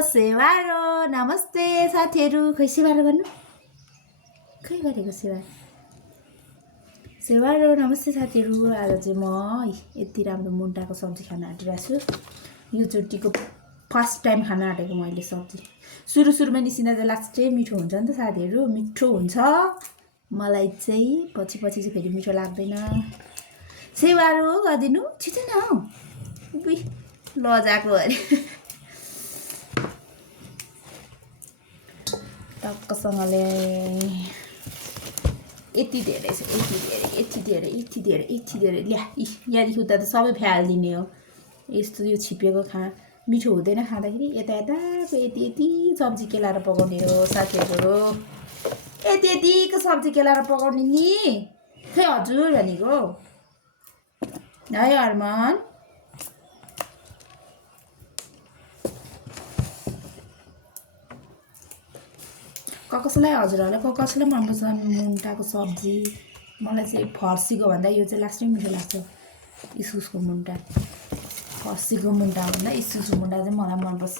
सेवारो नमस्ते साथीहरू खै सेवारो गर्नु खै गरेको सेवारो नमस्ते साथीहरू आज चाहिँ म यति राम्रो मुन्टाको सब्जी खान आँटिरहेको छु यो चोटिको फर्स्ट टाइम खान आँटेको मैले सब्जी सुरुमा निसिँदा चाहिँ लास्टै मिठो हुन्छ नि त साथीहरू मिठो हुन्छ मलाई चाहिँ पछि चाहिँ फेरि मिठो लाग्दैन सेवारो गरिदिनु छिटो न हौ उही लजाको अरे टक्कसँगले यति धेरै ल्या यहाँदेखि उता त सबै फ्यालिदिने हो यस्तो यो छिपेको मिठो हुँदैन खाँदाखेरि यताको यति सब्जी केलाएर पकाउने हो साथीहरू यतिको सब्जी केलाएर पकाउने नि खै हजुर भनेको है हर्मन कसैलाई हजुरहरूलाई कसैलाई मनपर्छ मुन्टाको सब्जी मलाई चाहिँ फर्सीको भन्दा यो चाहिँ लास्टै मिठो लाग्छ इस्कुसको मुन्टा फर्सीको मुन्टा भन्दा इस्कुसको मुन्टा चाहिँ मलाई मनपर्छ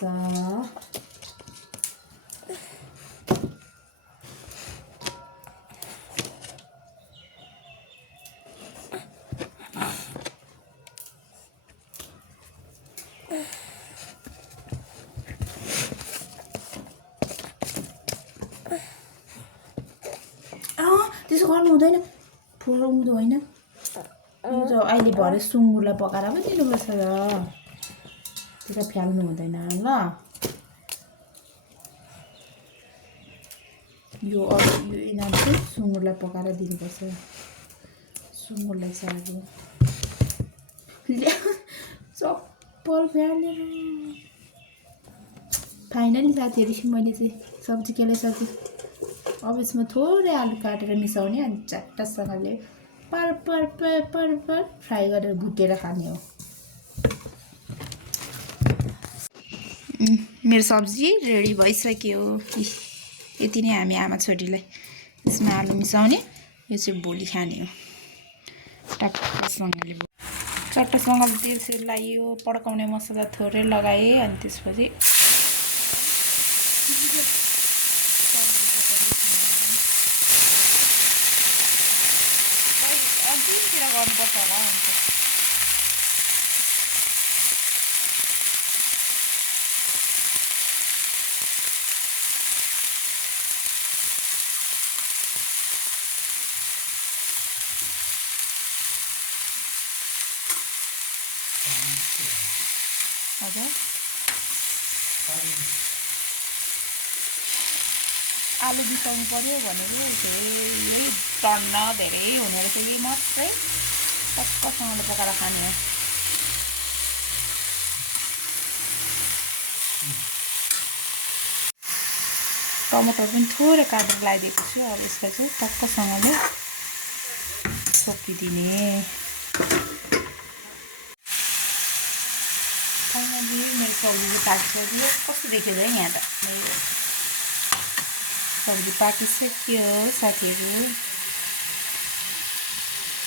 त्यसो गर्नु हुँदैन फुलाउँदो होइन अहिले भरे सुँगुरलाई पकाएर पनि दिनुपर्छ र त्यसलाई फ्याल्नु हुँदैन ल यो यिनीहरू चाहिँ सुँगुरलाई पकाएर दिनुपर्छ सुँगुरलाई चाहिँ अब चप्पल फ्यालेर फाइनली साथीहरू मैले चाहिँ सब्जी केलाइसकेँ अब यसमा थोरै आलु काटेर मिसाउने अनि चट्टसँगले पर फ्राई गरेर भुटेर खाने हो मेरो सब्जी रेडी भइसक्यो यति नै हामी आमा छोरीलाई यसमा आलु मिसाउने यो चाहिँ भोलि खाने हो टक्कसँगले चट्टसँगले तेल लगाइयो पड्काउने मसला थोरै लगाएँ अनि त्यसपछि गर्नुपर्छ होला हुन्छ हजुर आलु बिसाउनु पर्यो भनेको धेरै टन्न धेरै हुने रहेछ कि मात्रै टक्कसँगले पकाएर खाने हो टमाटर पनि थोरै काटेर लगाइदिएको छु अब यसलाई चाहिँ टक्कसँगले छोपिदिने मेरो सब्जी पाकिसक्यो कस्तो देखियो है यहाँ त मेरो सब्जी पाकिसक्यो साथीहरू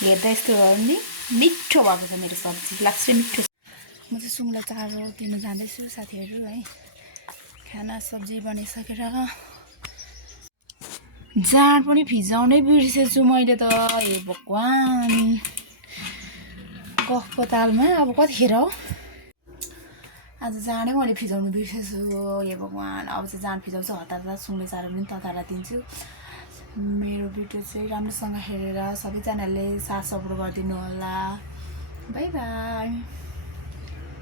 हेर्दा यस्तो भयो नि मिठो भएको छ मेरो सब्जी लास्टै मिठो म चाहिँ सुँगुरलाई चारो दिनु जाँदैछु साथीहरू है खाना सब्जी बनाइसकेर जाँड पनि भिजाउनै बिर्सेछु मैले त हे भगवान् गफको तालमा अब कतिखेर हो आज जाँडै मैले भिजाउनु बिर्सेछु हे भगवान् अब चाहिँ जाँड भिजाउँछु हतार सुँगुरले चारो पनि तताएर दिन्छु मेरो भिडियो चाहिँ राम्रोसँग हेरेर सबैजनाले साथ सपोर्ट गरिदिनु होला बाई बाई